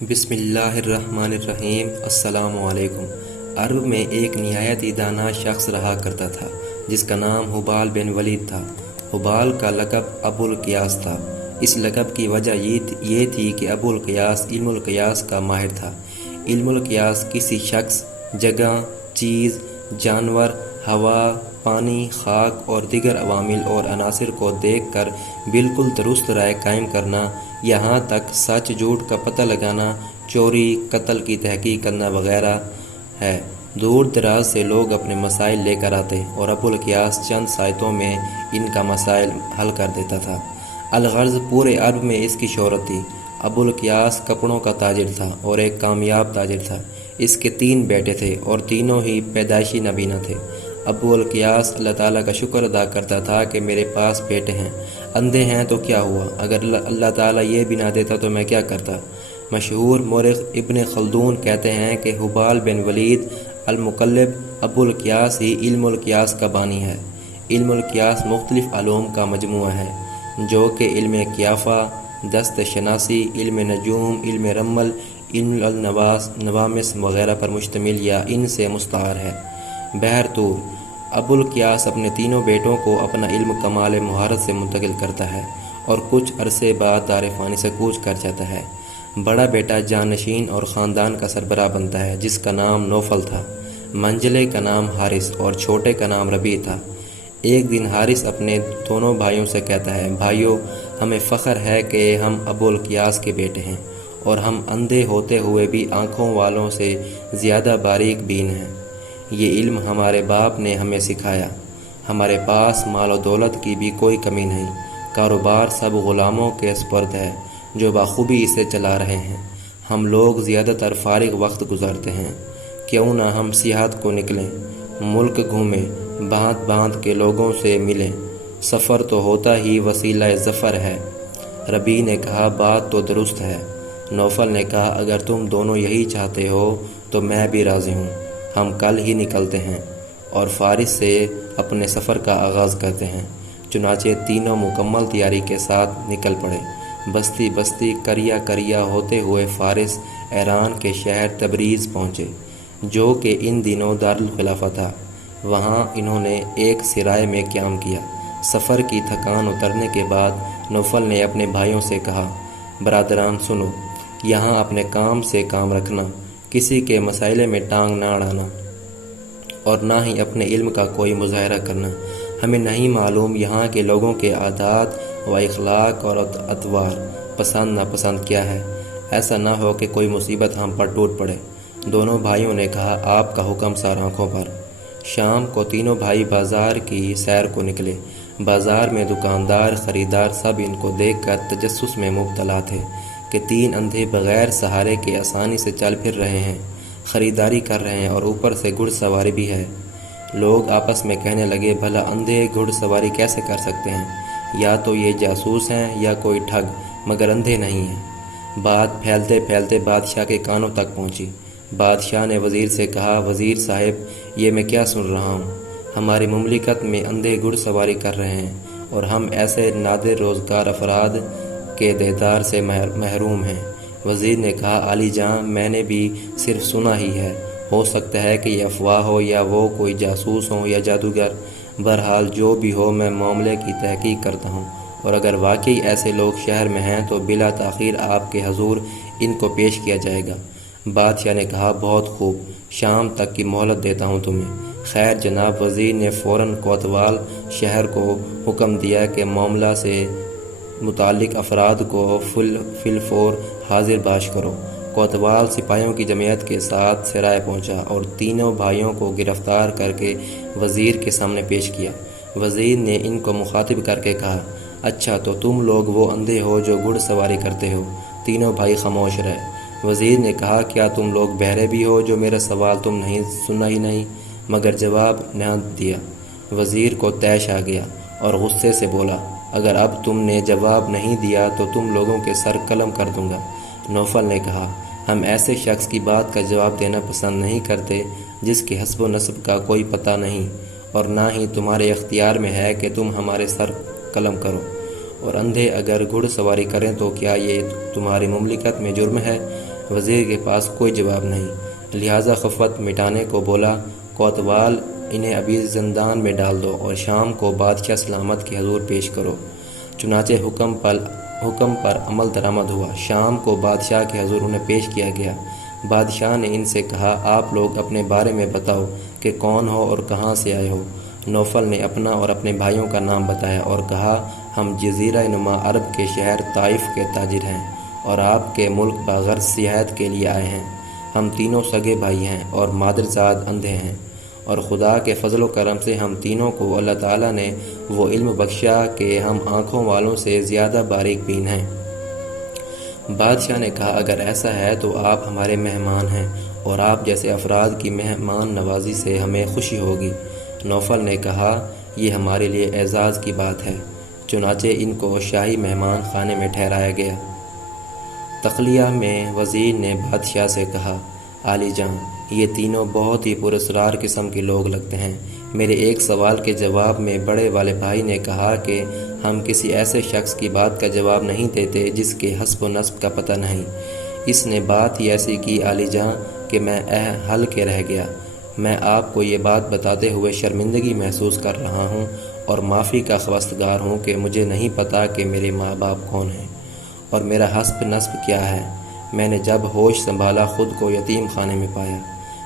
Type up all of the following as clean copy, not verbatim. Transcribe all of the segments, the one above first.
بسم اللہ الرحمن الرحیم۔ السلام علیکم۔ عرب میں ایک نہایت ہی دانا شخص رہا کرتا تھا جس کا نام حبال بن ولید تھا۔ حبال کا لقب ابو القیاس تھا۔ اس لقب کی وجہ یہ تھی کہ ابو القیاس علم القیاس کا ماہر تھا۔ علم القیاس کسی شخص، جگہ، چیز، جانور، ہوا، پانی، خاک اور دیگر عوامل اور عناصر کو دیکھ کر بالکل درست رائے قائم کرنا، یہاں تک سچ جھوٹ کا پتہ لگانا، چوری قتل کی تحقیق کرنا وغیرہ ہے۔ دور دراز سے لوگ اپنے مسائل لے کر آتے اور ابو القیاس چند ساعتوں میں ان کا مسائل حل کر دیتا تھا۔ الغرض پورے عرب میں اس کی شہرت تھی۔ ابو القیاس کپڑوں کا تاجر تھا اور ایک کامیاب تاجر تھا۔ اس کے 3 بیٹے تھے اور تینوں ہی پیدائشی نابینا تھے۔ ابو القیاس اللہ تعالیٰ کا شکر ادا کرتا تھا کہ میرے پاس بیٹے ہیں، اندھے ہیں تو کیا ہوا، اگر اللہ تعالیٰ یہ بھی نہ دیتا تو میں کیا کرتا۔ مشہور مورخ ابن خلدون کہتے ہیں کہ حبال بن ولید المقلب ابو القیاس ہی علم القیاس کا بانی ہے۔ علم القیاس مختلف علوم کا مجموعہ ہے جو کہ علم قیافہ، دست شناسی، علم نجوم، علم رمل، علم النوامس وغیرہ پر مشتمل یا ان سے مستعار ہے۔ بہرطور ابو القیاس اپنے تینوں بیٹوں کو اپنا علم کمال مہارت سے منتقل کرتا ہے اور کچھ عرصے بعد دار فانی سے کوچ کر جاتا ہے۔ بڑا بیٹا جانشین اور خاندان کا سربراہ بنتا ہے جس کا نام نوفل تھا۔ منجلے کا نام حارث اور چھوٹے کا نام ربیع تھا۔ ایک دن حارث اپنے دونوں بھائیوں سے کہتا ہے، بھائیو، ہمیں فخر ہے کہ ہم ابو القیاس کے بیٹے ہیں اور ہم اندھے ہوتے ہوئے بھی آنکھوں والوں سے زیادہ باریک بین ہیں۔ یہ علم ہمارے باپ نے ہمیں سکھایا۔ ہمارے پاس مال و دولت کی بھی کوئی کمی نہیں۔ کاروبار سب غلاموں کے سپرد ہے جو بخوبی اسے چلا رہے ہیں۔ ہم لوگ زیادہ تر فارغ وقت گزارتے ہیں۔ کیوں نہ ہم سیاحت کو نکلیں، ملک گھومیں، بھانت بھانت کے لوگوں سے ملیں۔ سفر تو ہوتا ہی وسیلہ ظفر ہے۔ ربیع نے کہا، بات تو درست ہے۔ نوفل نے کہا، اگر تم دونوں یہی چاہتے ہو تو میں بھی راضی ہوں۔ ہم کل ہی نکلتے ہیں اور فارس سے اپنے سفر کا آغاز کرتے ہیں۔ چنانچہ تینوں مکمل تیاری کے ساتھ نکل پڑے۔ بستی بستی، کریا کریا ہوتے ہوئے فارس ایران کے شہر تبریز پہنچے جو کہ ان دنوں دارالخلافہ تھا۔ وہاں انہوں نے ایک سرائے میں قیام کیا۔ سفر کی تھکان اترنے کے بعد نوفل نے اپنے بھائیوں سے کہا، برادران سنو، یہاں اپنے کام سے کام رکھنا، کسی کے مسائل میں ٹانگ نہ اڑانا اور نہ ہی اپنے علم کا کوئی مظاہرہ کرنا۔ ہمیں نہیں معلوم یہاں کے لوگوں کے عادات و اخلاق اور اطوار، پسند ناپسند کیا ہے، ایسا نہ ہو کہ کوئی مصیبت ہم پر ٹوٹ پڑے۔ دونوں بھائیوں نے کہا، آپ کا حکم سار آنکھوں پر۔ شام کو تینوں بھائی بازار کی سیر کو نکلے۔ بازار میں دکاندار، خریدار سب ان کو دیکھ کر تجسس میں مبتلا تھے کہ 3 اندھے بغیر سہارے کے آسانی سے چل پھر رہے ہیں، خریداری کر رہے ہیں اور اوپر سے گھڑ سواری بھی ہے۔ لوگ آپس میں کہنے لگے، بھلا اندھے گھڑ سواری کیسے کر سکتے ہیں؟ یا تو یہ جاسوس ہیں یا کوئی ٹھگ، مگر اندھے نہیں ہیں۔ بات پھیلتے پھیلتے بادشاہ کے کانوں تک پہنچی۔ بادشاہ نے وزیر سے کہا، وزیر صاحب، یہ میں کیا سن رہا ہوں؟ ہماری مملکت میں اندھے گھڑ سواری کر رہے ہیں اور ہم ایسے نادر روزگار افراد کے دیدار سے محروم ہیں۔ وزیر نے کہا، عالی جاں، میں نے بھی صرف سنا ہی ہے، ہو سکتا ہے کہ یہ افواہ ہو یا وہ کوئی جاسوس ہوں یا جادوگر۔ بہرحال جو بھی ہو، میں معاملے کی تحقیق کرتا ہوں اور اگر واقعی ایسے لوگ شہر میں ہیں تو بلا تاخیر آپ کے حضور ان کو پیش کیا جائے گا۔ بادشاہ نے کہا، بہت خوب، شام تک کی مہلت دیتا ہوں تمہیں۔ خیر جناب، وزیر نے فوراً کوتوال شہر کو حکم دیا کہ معاملہ سے متعلق افراد کو فی الفور حاضر باش کرو۔ کوتوال سپاہیوں کی جمعیت کے ساتھ سرائے پہنچا اور تینوں بھائیوں کو گرفتار کر کے وزیر کے سامنے پیش کیا۔ وزیر نے ان کو مخاطب کر کے کہا، اچھا تو تم لوگ وہ اندھے ہو جو گھڑ سواری کرتے ہو؟ تینوں بھائی خاموش رہے۔ وزیر نے کہا، کیا تم لوگ بہرے بھی ہو جو میرا سوال تم نہیں سنا ہی نہیں؟ مگر جواب نہ دیا۔ وزیر کو طیش آ گیا اور غصے سے بولا، اگر اب تم نے جواب نہیں دیا تو تم لوگوں کے سر قلم کر دوں گا۔ نوفل نے کہا، ہم ایسے شخص کی بات کا جواب دینا پسند نہیں کرتے جس کے حسب و نسب کا کوئی پتہ نہیں اور نہ ہی تمہارے اختیار میں ہے کہ تم ہمارے سر قلم کرو۔ اور اندھے اگر گھڑ سواری کریں تو کیا یہ تمہاری مملکت میں جرم ہے؟ وزیر کے پاس کوئی جواب نہیں، لہٰذا خفت مٹانے کو بولا، کوتوال انہیں ابھی زندان میں ڈال دو اور شام کو بادشاہ سلامت کے حضور پیش کرو۔ چنانچہ حکم پر عمل درآمد ہوا۔ شام کو بادشاہ کے حضور انہیں پیش کیا گیا۔ بادشاہ نے ان سے کہا، آپ لوگ اپنے بارے میں بتاؤ کہ کون ہو اور کہاں سے آئے ہو۔ نوفل نے اپنا اور اپنے بھائیوں کا نام بتایا اور کہا، ہم جزیرہ نما عرب کے شہر طائف کے تاجر ہیں اور آپ کے ملک بغرض سیاحت کے لیے آئے ہیں۔ ہم تینوں سگے بھائی ہیں اور مادرزاد اندھے ہیں، اور خدا کے فضل و کرم سے ہم تینوں کو اللہ تعالیٰ نے وہ علم بخشا کہ ہم آنکھوں والوں سے زیادہ باریک بین ہیں۔ بادشاہ نے کہا، اگر ایسا ہے تو آپ ہمارے مہمان ہیں اور آپ جیسے افراد کی مہمان نوازی سے ہمیں خوشی ہوگی۔ نوفل نے کہا، یہ ہمارے لیے اعزاز کی بات ہے۔ چنانچہ ان کو شاہی مہمان خانے میں ٹھہرایا گیا۔ تخلیہ میں وزیر نے بادشاہ سے کہا، عالی جاں، یہ تینوں بہت ہی پراسرار قسم کے لوگ لگتے ہیں۔ میرے ایک سوال کے جواب میں بڑے والے بھائی نے کہا کہ ہم کسی ایسے شخص کی بات کا جواب نہیں دیتے جس کے حسب و نسب کا پتہ نہیں۔ اس نے بات ہی ایسی کی عالی جاں کہ میں ہل کے رہ گیا۔ میں آپ کو یہ بات بتاتے ہوئے شرمندگی محسوس کر رہا ہوں اور معافی کا خواستگار ہوں کہ مجھے نہیں پتہ کہ میرے ماں باپ کون ہیں اور میرا حسب نسب کیا ہے۔ میں نے جب ہوش سنبھالا خود کو یتیم خانے میں پایا۔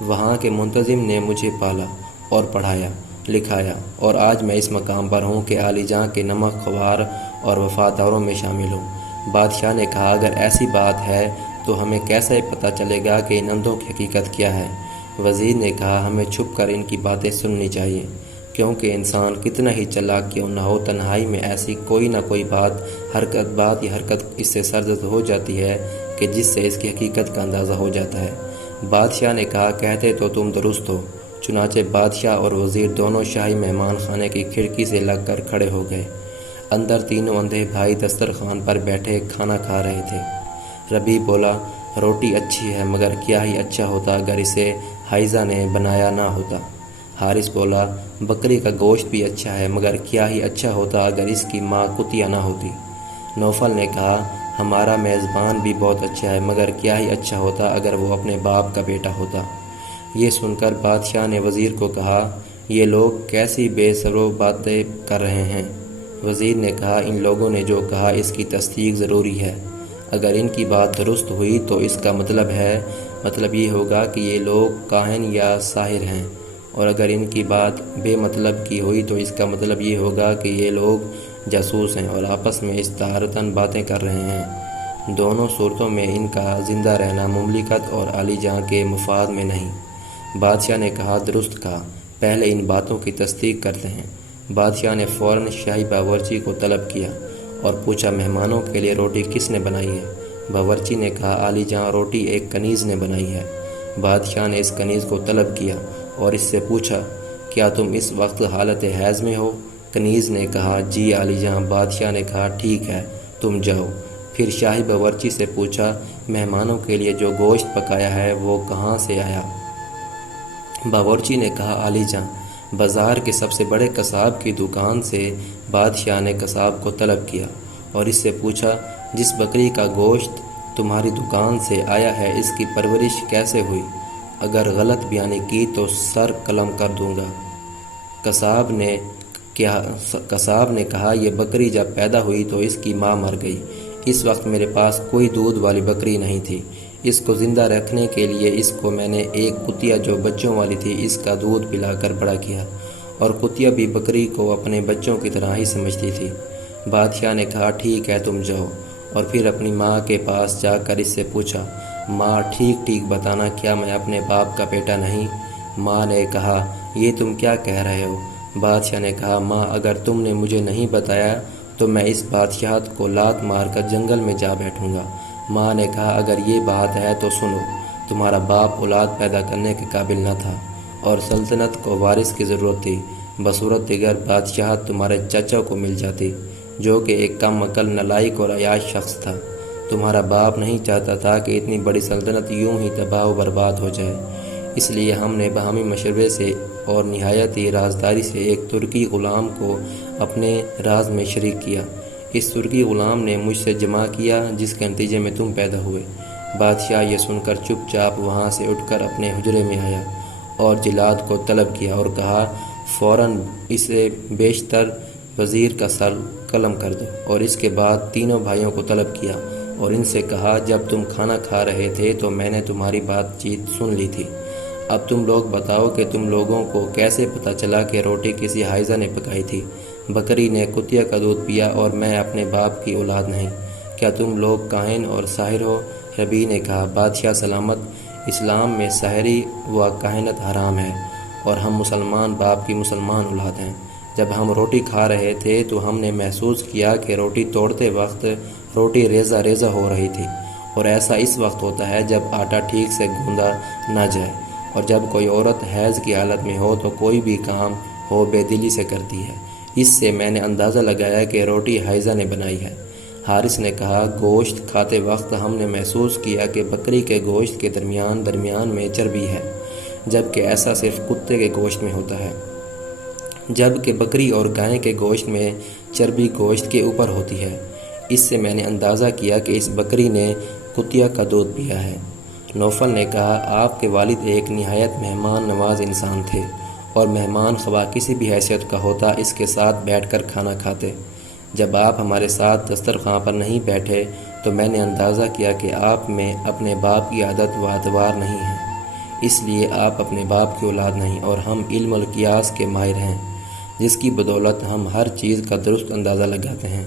وہاں کے منتظم نے مجھے پالا اور پڑھایا لکھایا اور آج میں اس مقام پر ہوں کہ عالی جاں کے نمک خوار اور وفاداروں میں شامل ہوں۔ بادشاہ نے کہا، اگر ایسی بات ہے تو ہمیں کیسے پتہ چلے گا کہ ان اندھوں کی حقیقت کیا ہے؟ وزیر نے کہا، ہمیں چھپ کر ان کی باتیں سننی چاہیے، کیونکہ انسان کتنا ہی چالاک کیوں نہ ہو، تنہائی میں ایسی کوئی نہ کوئی بات یا حرکت اس سے سرزد ہو جاتی ہے کہ جس سے اس کی حقیقت کا اندازہ ہو جاتا ہے۔ بادشاہ نے کہا، کہتے تو تم درست ہو۔ چنانچہ بادشاہ اور وزیر دونوں شاہی مہمان خانے کی کھڑکی سے لگ کر کھڑے ہو گئے۔ اندر تینوں اندھے بھائی دسترخوان پر بیٹھے کھانا کھا رہے تھے۔ ربیع بولا، روٹی اچھی ہے مگر کیا ہی اچھا ہوتا اگر اسے حائزہ نے بنایا نہ ہوتا۔ حارث بولا، بکری کا گوشت بھی اچھا ہے مگر کیا ہی اچھا ہوتا اگر اس کی ماں کتیا نہ ہوتی۔ نوفل نے کہا، ہمارا میزبان بھی بہت اچھا ہے مگر کیا ہی اچھا ہوتا اگر وہ اپنے باپ کا بیٹا ہوتا۔ یہ سن کر بادشاہ نے وزیر کو کہا، یہ لوگ کیسی بے سرو باتیں کر رہے ہیں؟ وزیر نے کہا، ان لوگوں نے جو کہا اس کی تصدیق ضروری ہے۔ اگر ان کی بات درست ہوئی تو اس کا مطلب یہ ہوگا کہ یہ لوگ کاہن یا ساحر ہیں، اور اگر ان کی بات بے مطلب کی ہوئی تو اس کا مطلب یہ ہوگا کہ یہ لوگ جاسوس ہیں اور آپس میں استعارتاً باتیں کر رہے ہیں۔ دونوں صورتوں میں ان کا زندہ رہنا مملکت اور عالی جاں کے مفاد میں نہیں۔ بادشاہ نے کہا، درست کہا، پہلے ان باتوں کی تصدیق کرتے ہیں۔ بادشاہ نے فوراً شاہی باورچی کو طلب کیا اور پوچھا، مہمانوں کے لیے روٹی کس نے بنائی ہے؟ باورچی نے کہا، عالی جاں، روٹی ایک کنیز نے بنائی ہے۔ بادشاہ نے اس کنیز کو طلب کیا اور اس سے پوچھا، کیا تم اس وقت حالت حیض میں ہو؟ کنیز نے کہا، جی عالی جاں۔ بادشاہ نے کہا، ٹھیک ہے، تم جاؤ۔ پھر شاہی باورچی سے پوچھا، مہمانوں کے لیے جو گوشت پکایا ہے وہ کہاں سے آیا؟ باورچی نے کہا، عالی جاں، بازار کے سب سے بڑے قصاب کی دکان سے۔ بادشاہ نے قصاب کو طلب کیا اور اس سے پوچھا، جس بکری کا گوشت تمہاری دکان سے آیا ہے اس کی پرورش کیسے ہوئی؟ اگر غلط بیانی کی تو سر قلم کر دوں گا۔ قصاب نے کہا، یہ بکری جب پیدا ہوئی تو اس کی ماں مر گئی۔ اس وقت میرے پاس کوئی دودھ والی بکری نہیں تھی۔ اس کو زندہ رکھنے کے لیے اس کو میں نے ایک کتیا جو بچوں والی تھی اس کا دودھ پلا کر بڑا کیا، اور کتیا بھی بکری کو اپنے بچوں کی طرح ہی سمجھتی تھی۔ بادشاہ نے کہا، ٹھیک ہے، تم جاؤ۔ اور پھر اپنی ماں کے پاس جا کر اس سے پوچھا، ماں، ٹھیک بتانا، کیا میں اپنے باپ کا بیٹا نہیں؟ ماں نے کہا، یہ تم کیا کہہ رہے ہو؟ بادشاہ نے کہا، ماں، اگر تم نے مجھے نہیں بتایا تو میں اس بادشاہت کو لات مار کر جنگل میں جا بیٹھوں گا۔ ماں نے کہا، اگر یہ بات ہے تو سنو، تمہارا باپ اولاد پیدا کرنے کے قابل نہ تھا اور سلطنت کو وارث کی ضرورت تھی۔ بصورت دیگر بادشاہت تمہارے چچا کو مل جاتی، جو کہ ایک کم عقل، نالائق اور عیاش شخص تھا۔ تمہارا باپ نہیں چاہتا تھا کہ اتنی بڑی سلطنت یوں ہی تباہ و برباد ہو جائے، اس لیے ہم نے باہمی مشورے سے اور نہایت ہی رازداری سے ایک ترکی غلام کو اپنے راز میں شریک کیا۔ اس ترکی غلام نے مجھ سے جمع کیا، جس کے نتیجے میں تم پیدا ہوئے۔ بادشاہ یہ سن کر چپ چاپ وہاں سے اٹھ کر اپنے حجرے میں آیا اور جلاد کو طلب کیا اور کہا فوراً اسے بیشتر وزیر کا سر قلم کر دو، اور اس کے بعد تینوں بھائیوں کو طلب کیا اور ان سے کہا جب تم کھانا کھا رہے تھے تو میں نے تمہاری بات چیت سن لی تھی، اب تم لوگ بتاؤ کہ تم لوگوں کو کیسے پتہ چلا کہ روٹی کسی حائضہ نے پکائی تھی؟ بکری نے کتیا کا دودھ پیا اور میں اپنے باپ کی اولاد نہیں، کیا تم لوگ کاہن اور ساحر ہو؟ ربیع نے کہا بادشاہ سلامت، اسلام میں سحری و کہانت حرام ہے اور ہم مسلمان باپ کی مسلمان اولاد ہیں۔ جب ہم روٹی کھا رہے تھے تو ہم نے محسوس کیا کہ روٹی توڑتے وقت روٹی ریزہ ریزہ ہو رہی تھی، اور ایسا اس وقت ہوتا ہے جب آٹا ٹھیک سے گوندا نہ جائے، اور جب کوئی عورت حیض کی حالت میں ہو تو کوئی بھی کام ہو بے دلی سے کرتی ہے، اس سے میں نے اندازہ لگایا کہ روٹی حائضہ نے بنائی ہے۔ حارث نے کہا گوشت کھاتے وقت ہم نے محسوس کیا کہ بکری کے گوشت کے درمیان میں چربی ہے، جبکہ ایسا صرف کتے کے گوشت میں ہوتا ہے، جبکہ بکری اور گائے کے گوشت میں چربی گوشت کے اوپر ہوتی ہے۔ اس سے میں نے اندازہ کیا کہ اس بکری نے کتیا کا دودھ پیا ہے۔ نوفل نے کہا آپ کے والد ایک نہایت مہمان نواز انسان تھے، اور مہمان خواہ کسی بھی حیثیت کا ہوتا اس کے ساتھ بیٹھ کر کھانا کھاتے۔ جب آپ ہمارے ساتھ دسترخوان پر نہیں بیٹھے تو میں نے اندازہ کیا کہ آپ میں اپنے باپ کی عادت و اعتبار نہیں ہے، اس لیے آپ اپنے باپ کی اولاد نہیں، اور ہم علم القیاس کے ماہر ہیں، جس کی بدولت ہم ہر چیز کا درست اندازہ لگاتے ہیں۔